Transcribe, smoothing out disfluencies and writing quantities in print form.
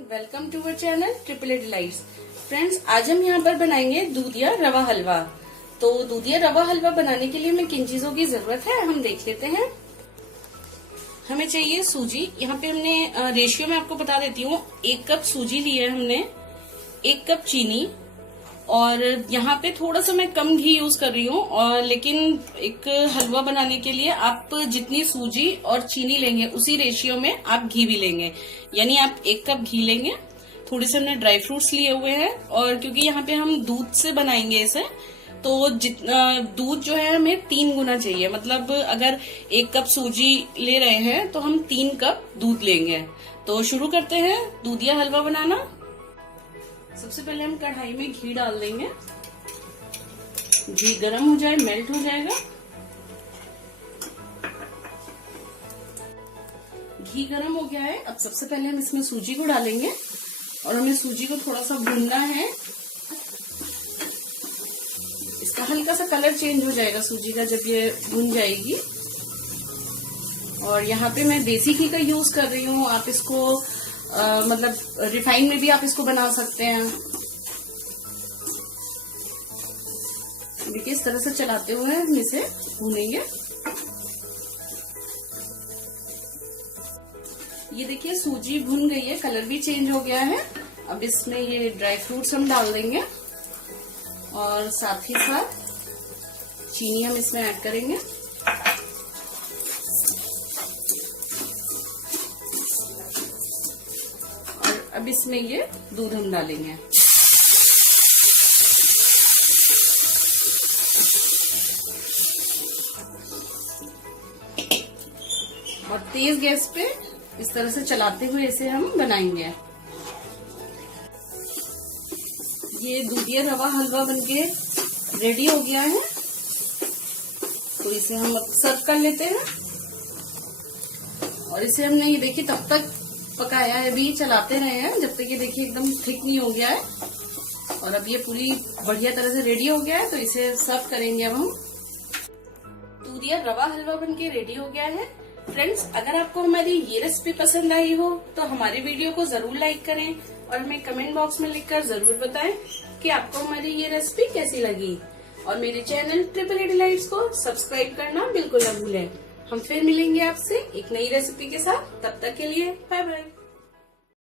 Welcome to our channel triple A delights. Friends, आज हम यहाँ पर बनाएंगे दूधिया रवा हलवा। तो दूधिया रवा हलवा बनाने के लिए हमें किन चीजों की जरूरत है हम देख लेते हैं। हमें चाहिए सूजी। यहाँ पे हमने रेशियो में आपको बता देती हूँ, 1 कप सूजी ली है हमने, 1 कप चीनी, और यहाँ पे थोड़ा सा मैं कम घी यूज कर रही हूँ। और लेकिन एक हलवा बनाने के लिए आप जितनी सूजी और चीनी लेंगे उसी रेशियो में आप घी भी लेंगे। यानी आप 1 कप घी लेंगे। थोड़े से हमने ड्राई फ्रूट्स लिए हुए हैं, और क्योंकि यहाँ पे हम दूध से बनाएंगे इसे, तो दूध जो है हमें 3 गुना चाहिए। मतलब अगर 1 कप सूजी ले रहे हैं तो हम 3 कप दूध लेंगे। तो शुरू करते हैं दूधिया हलवा बनाना। सबसे पहले हम कढ़ाई में घी डाल देंगे। घी गरम हो जाए, मेल्ट हो जाएगा। घी गरम हो गया है। अब सबसे पहले हम इसमें सूजी को डालेंगे, और हमें सूजी को थोड़ा सा भूनना है। इसका हल्का सा कलर चेंज हो जाएगा सूजी का जब ये भून जाएगी। और यहाँ पे मैं देसी घी का यूज कर रही हूँ। आप इसको मतलब रिफाइन में भी आप इसको बना सकते हैं। देखिए, इस तरह से चलाते हुए हम इसे भूनेंगे। ये देखिए, सूजी भुन गई है, कलर भी चेंज हो गया है। अब इसमें ये ड्राई फ्रूट्स हम डाल देंगे, और साथ ही साथ चीनी हम इसमें ऐड करेंगे। अब इसमें ये दूध हम डालेंगे। और तेज गैस पे इस तरह से चलाते हुए इसे हम बनाएंगे। ये दूधिया रवा हलवा बनके रेडी हो गया है। तो इसे हम अब सर्व कर लेते हैं। और इसे हमने ये देखिए तब तक पकाया है, अभी चलाते रहे हैं जब तक ये देखिए एकदम थिक नहीं हो गया है। और अब ये पूरी बढ़िया तरह से रेडी हो गया है। तो इसे सर्व करेंगे अब हम। दूधिया रवा हलवा बनके रेडी हो गया है। फ्रेंड्स, अगर आपको हमारी ये रेसिपी पसंद आई हो तो हमारी वीडियो को जरूर लाइक करें, और हमें कमेंट बॉक्स में लिखकर जरूर बताएं कि आपको हमारी ये रेसिपी कैसी लगी। और मेरे चैनल ट्रिपल ए डिलाइट्स को सब्सक्राइब करना बिल्कुल न भूलें। हम फिर मिलेंगे आपसे एक नई रेसिपी के साथ। तब तक के लिए बाय बाय।